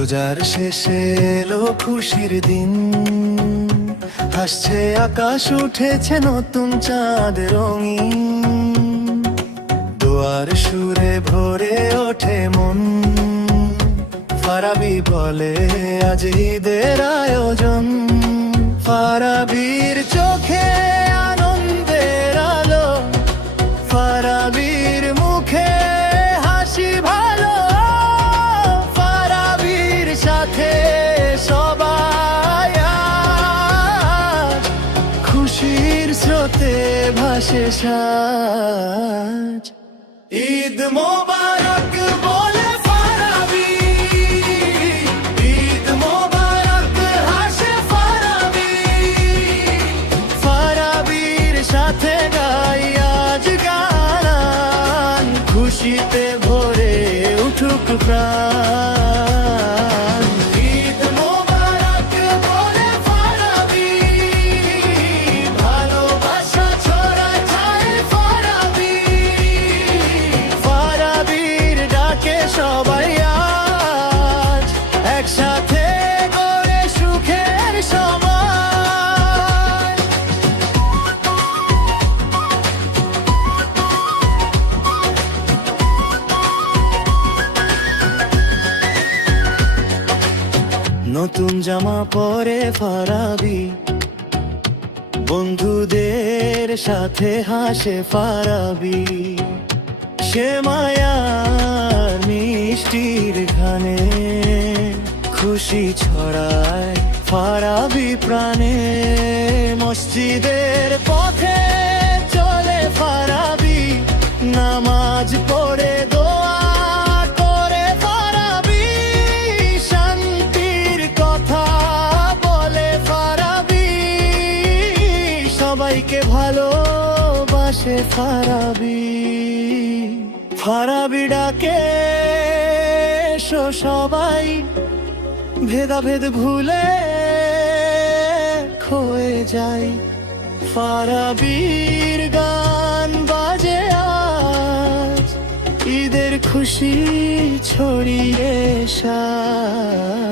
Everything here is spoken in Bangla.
রোজার শেষে এলো খুশির দিন, হাসছে আকাশ, উঠেছে নতুন চাঁদ রঙিন। দোয়ার সুরে ভরে ওঠে মন, ফারাবি বলে আজ ঈদের আয়োজন। ফারাবির চোখে আনন্দের আলো, ফারাবির মুখে হাসি ভালো। ফারাবির সাথে সবাই আজ খুশির স্রোতে ভাসে সাজ। ঈদ মোবারক বলে ফারাবি, ঈদ মোবারক হাসে ফারাবি। ফারাবির সাথে গাই আজ গান, খুশিতে ভরে উঠুক প্রাণ। ঈদ মোবারক বলে ফারাবি, ভালোবাসা ছড়ায় যায় ফারাবি। ফারাবির ডাকে সবাই আজ একসাথে গড়ে সুখের সমাজ। নতুন জামা পরে ফারাবি, বন্ধুদের সাথে হাসে ফারাবি। সে মায়ার মিষ্টির ঘানে খুশি ছড়ায় ফারাবি প্রাণে। মসজিদের পথে চলে ফারাবি, নামাজ পড়ে দোয়া করে ফারাবি। শান্তির কথা বলে ফারাবি, সবাইকে ভালোবাসে ফারাবি। ফারাবি ডাকে এসো সবাই, ভেদাভেদ ভুলে খোয়ে যাই। ফারাবির গান বাজে আজ, ঈদের খুশি ছড়িয়ে সাজ।